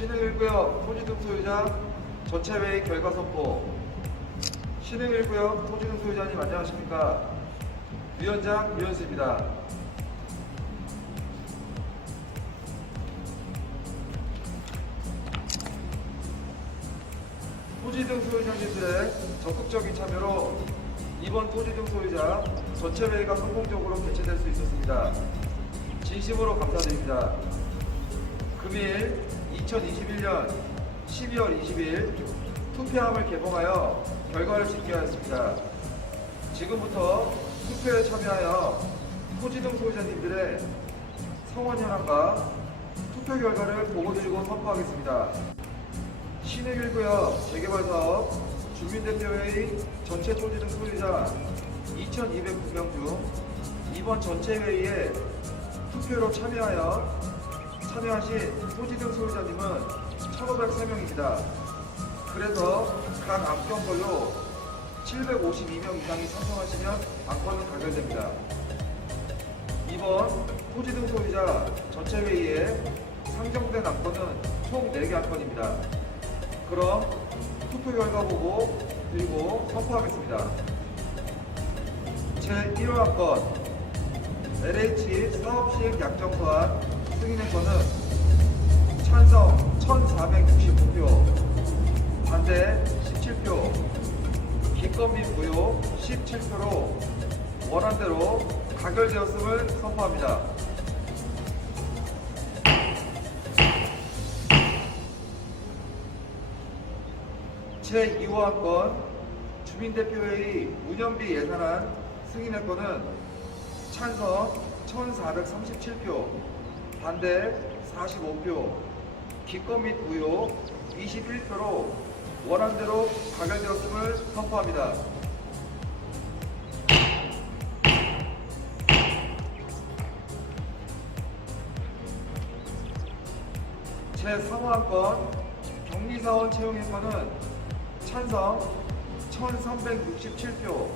신흥 1구역 토지등 소유자 전체 회의 결과 선포. 신흥 1구역 토지등 소유자님 안녕하십니까? 위원장 유현수입니다. 토지등 소유자님들의 적극적인 참여로 이번 토지등 소유자 전체 회의가 성공적으로 개최될 수 있었습니다. 진심으로 감사드립니다. 금일 2021년 12월 20일 투표함을 개봉하여 결과를 집계하였습니다. 지금부터 투표에 참여하여 토지등 소유자님들의 성원 현황과 투표 결과를 보고드리고 선포하겠습니다. 신의 1구역 재개발 사업 주민대표회의 전체 토지등 소유자 2,209명 중 이번 전체 회의에 투표로 참여하여 참여하신 토지등 소유자님은 1,503명입니다. 그래서 각 안건별로 752명 이상이 찬성하시면 안건은 가결됩니다. 이번 토지등 소유자 전체 회의에 상정된 안건은 총 4개 안건입니다. 그럼 투표 결과 보고 그리고 선포하겠습니다. 제1호 안건 LH 사업시행 약정서안 승인의 건은 찬성 1469표, 반대 17표, 기권 및 무효 17표로 원안대로 가결되었음을 선포합니다. 제2호 안 건 주민대표회의 운영비 예산안 승인의 건은 찬성 1437표, 반대 45표, 기권 및 무효 21표로 원안대로 가결되었음을 선포합니다. 제3호 안건 격리사원 채용의 건은 찬성 1367표,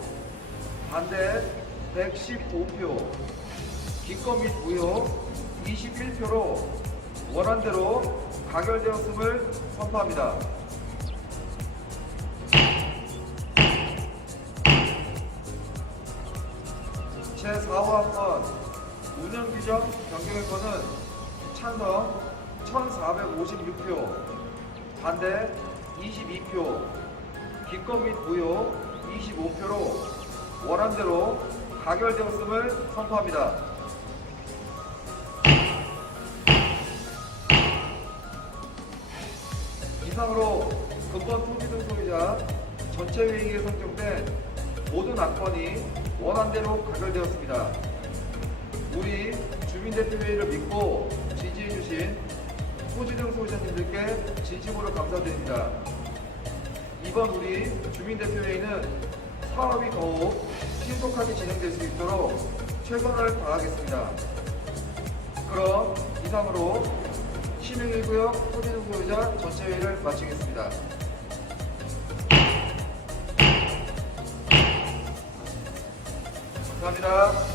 반대 115표, 기권 및 무효 21표로 원안대로 가결되었음을 선포합니다. 제4호 안건 운영규정 변경의 건은 찬성 1456표, 반대 22표, 기권 및 무효 25표로 원안대로 가결되었음을 선포합니다. 이상으로 토지등 소유자 전체 회의에 선정된 모든 안건이 원안대로 가결되었습니다. 우리 주민대표회의를 믿고 지지해주신 토지등 소유자님들께 진심으로 감사드립니다. 이번 우리 주민대표회의는 사업이 더욱 신속하게 진행될 수 있도록 최선을 다하겠습니다. 그럼 이상으로 신흥 1구역 토지등 소유자 전체 회의를 마치겠습니다. 감사합니다.